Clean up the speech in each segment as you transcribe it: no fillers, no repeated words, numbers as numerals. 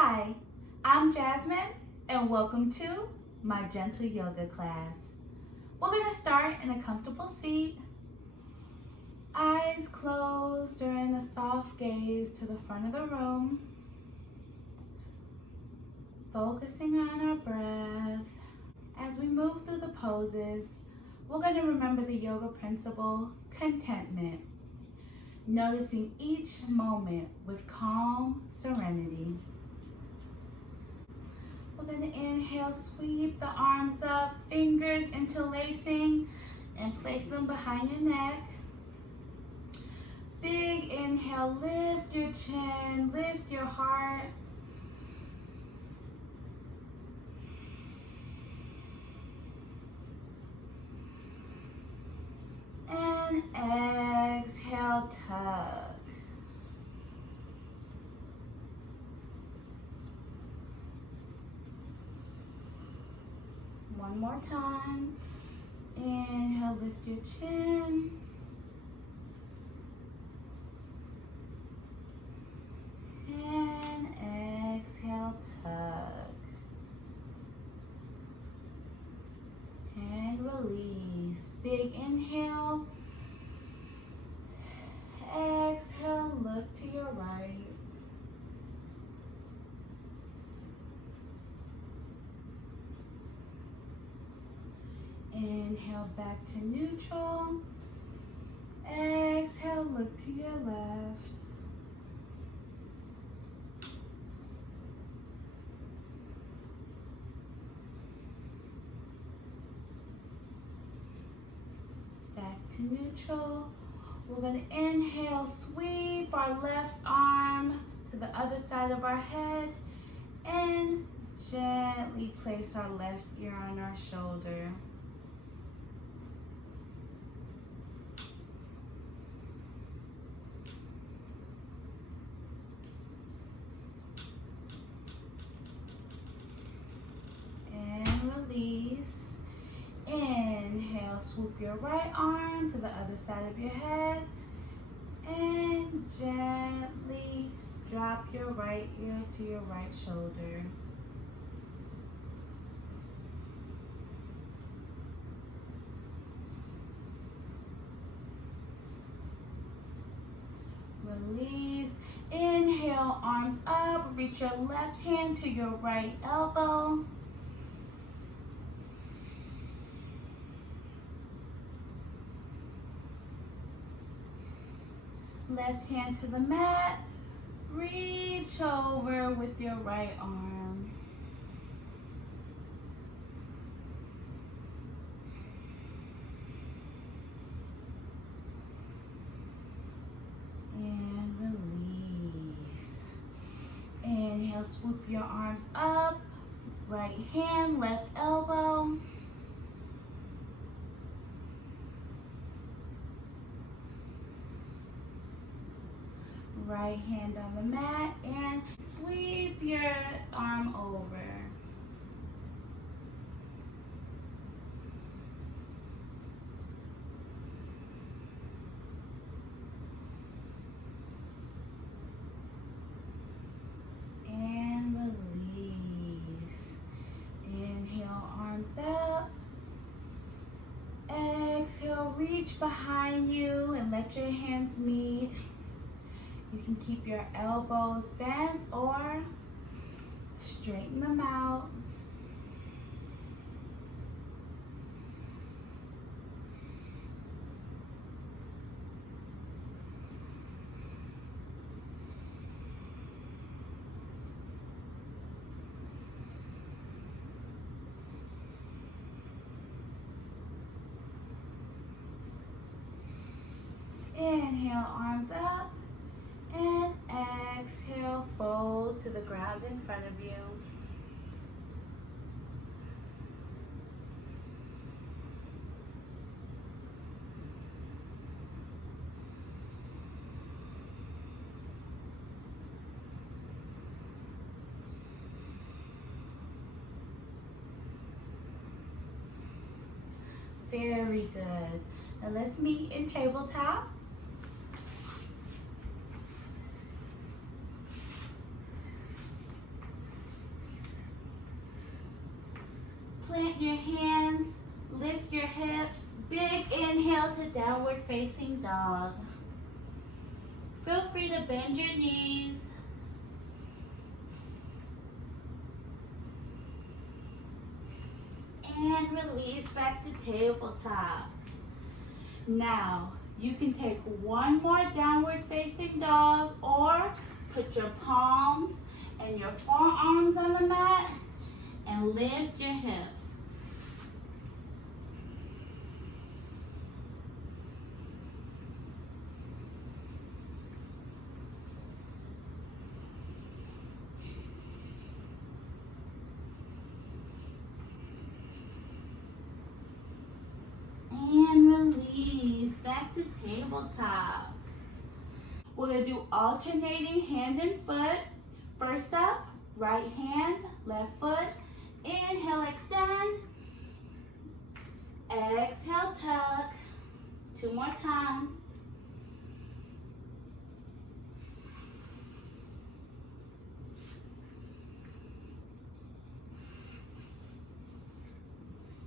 Hi, I'm Jasmine and welcome to my gentle yoga class. We're going to start in a comfortable seat, eyes closed during a soft gaze to the front of the room, focusing on our breath. As we move through the poses, we're going to remember the yoga principle, contentment, noticing each moment with calm serenity. We're going to inhale, sweep the arms up, fingers interlacing, and place them behind your neck. Big inhale, lift your chin, lift your heart. And exhale, tug. One more time. Inhale, lift your chin. And exhale, tug. And release. Big inhale. Exhale, look to your right. Inhale back to neutral. Exhale, look to your left. Back to neutral. We're going to inhale, sweep our left arm to the other side of our head and gently place our left ear on our shoulder. And release. Inhale, swoop your right arm to the other side of your head and gently drop your right ear to your right shoulder. Release. Inhale, arms up, reach your left hand to your right elbow. Left hand to the mat, reach over with your right arm. And release. Inhale, swoop your arms up, right hand, left elbow. Right hand on the mat and sweep your arm over. And release. Inhale, arms up. Exhale, reach behind you and let your hands meet. You can keep your elbows bent or straighten them out. Inhale, arms up. And exhale, fold to the ground in front of you. Very good. Now let's meet in tabletop. exhale to downward facing dog. Feel free to bend your knees. And release back to tabletop. Now, you can take one more downward facing dog or put your palms and your forearms on the mat and lift your hips. And release back to tabletop. We're going to do alternating hand and foot. First up, right hand, left foot. Inhale, extend. Exhale, tuck. 2 more times.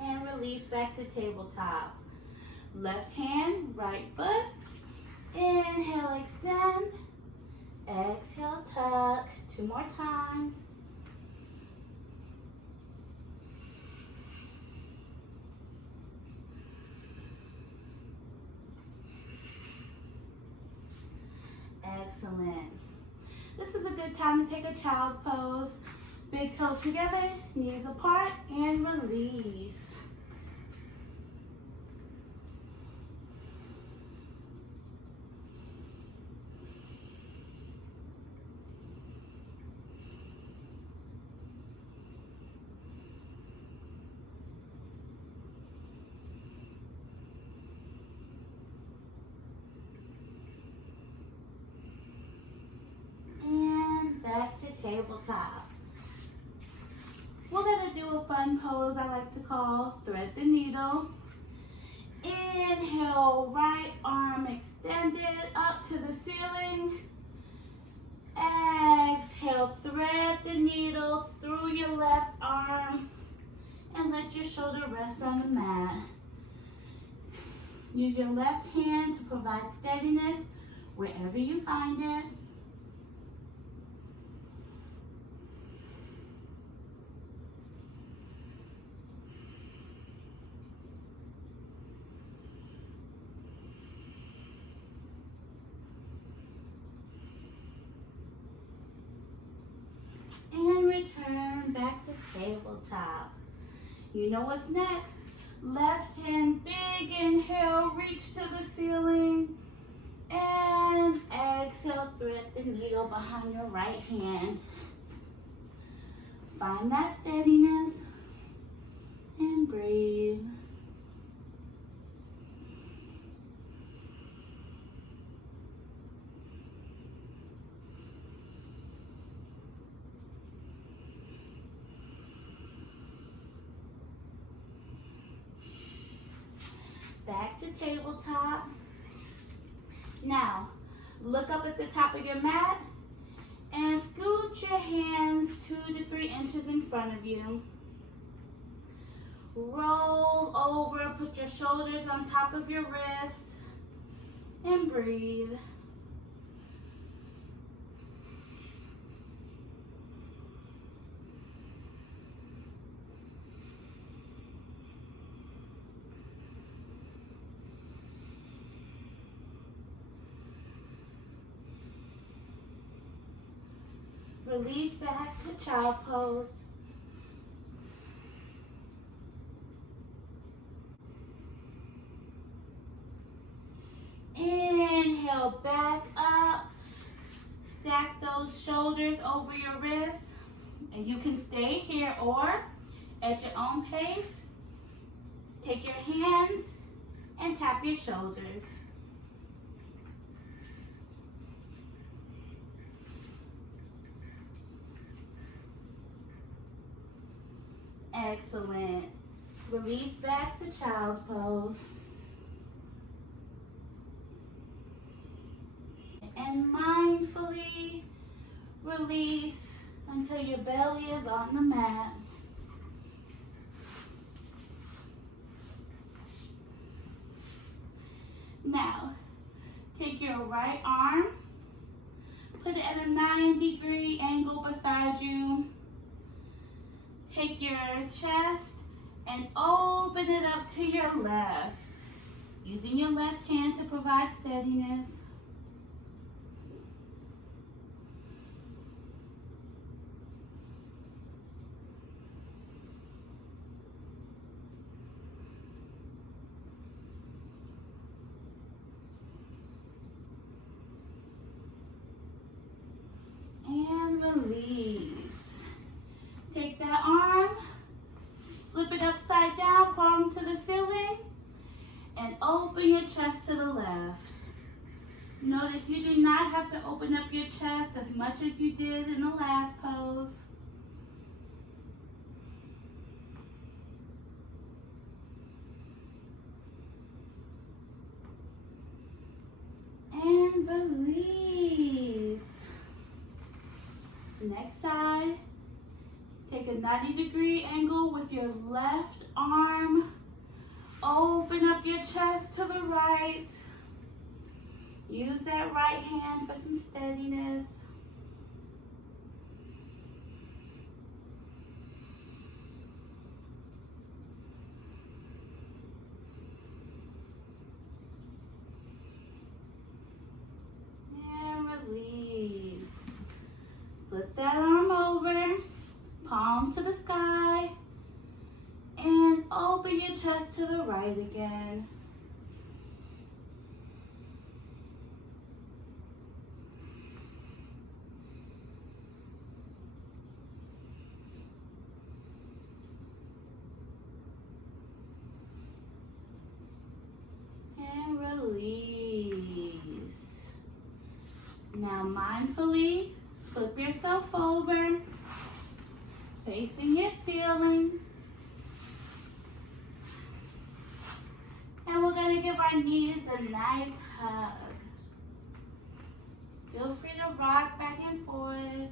And release back to tabletop. Left hand, right foot. Inhale, extend. Exhale, tuck. 2 more times. Excellent. This is a good time to take a child's pose. Big toes together, knees apart, and release. Back to tabletop. We're going to do a fun pose I like to call thread the needle. Inhale, right arm extended up to the ceiling. Exhale, thread the needle through your left arm and let your shoulder rest on the mat. Use your left hand to provide steadiness wherever you find it. And return back to tabletop. You know what's next. Left hand, big inhale, reach to the ceiling. And exhale, thread the needle behind your right hand. Find that steadiness and breathe. Back to tabletop. Now, look up at the top of your mat and scoot your hands 2 to 3 inches in front of you. Roll over, put your shoulders on top of your wrists, and breathe. Release back to child pose. Inhale, back up. Stack those shoulders over your wrists. And you can stay here or at your own pace, take your hands and tap your shoulders. Excellent. Release back to child's pose. And mindfully release until your belly is on the mat. Now, take your right arm, put it at a 90-degree angle beside you. Take your chest and open it up to your left, using your left hand to provide steadiness. And release. Take that arm, flip it upside down, palm to the ceiling, and open your chest to the left. Notice you do not have to open up your chest as much as you did in the last pose. And release. Next side. Take a 90-degree angle with your left arm. Open up your chest to the right. Use that right hand for some steadiness. And release. Flip that arm over. Palm to the sky, and open your chest to the right again. And release. Now mindfully flip yourself over, facing your ceiling. And we're going to give our knees a nice hug. Feel free to rock back and forth,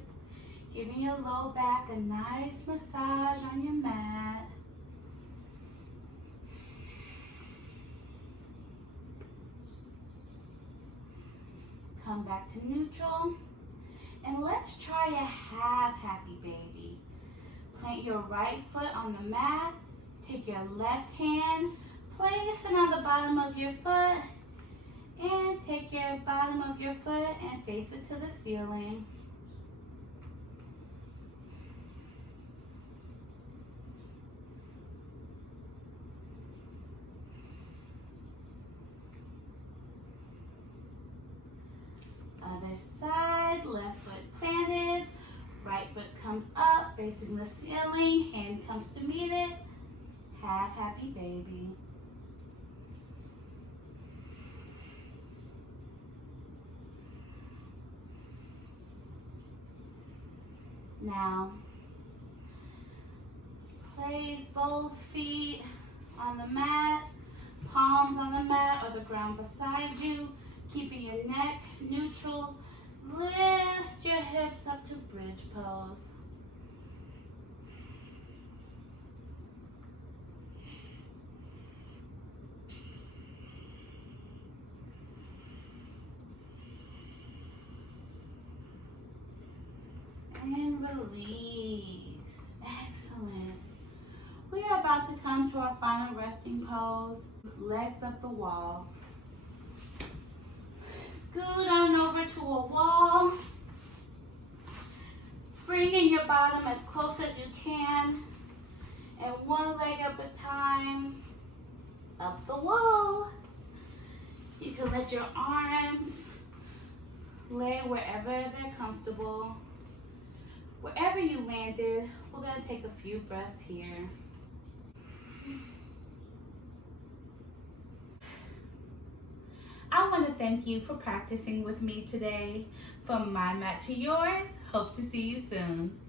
giving your low back a nice massage on your mat. Come back to neutral. And let's try a half happy baby. Plant your right foot on the mat. Take your left hand, place it on the bottom of your foot, and take your bottom of your foot and face it to the ceiling. Other side, left foot planted. Right foot comes up, facing the ceiling, hand comes to meet it. Half happy baby. Now, place both feet on the mat, palms on the mat or the ground beside you, keeping your neck neutral. Lift your hips up to bridge pose. And release. Excellent. We are about to come to our final resting pose. Legs up the wall. Scoot on over to a wall. Bringing your bottom as close as you can. And one leg at a time. Up the wall. You can let your arms lay wherever they're comfortable. Wherever you landed, we're going to take a few breaths here. I want to thank you for practicing with me today. From my mat to yours, hope to see you soon.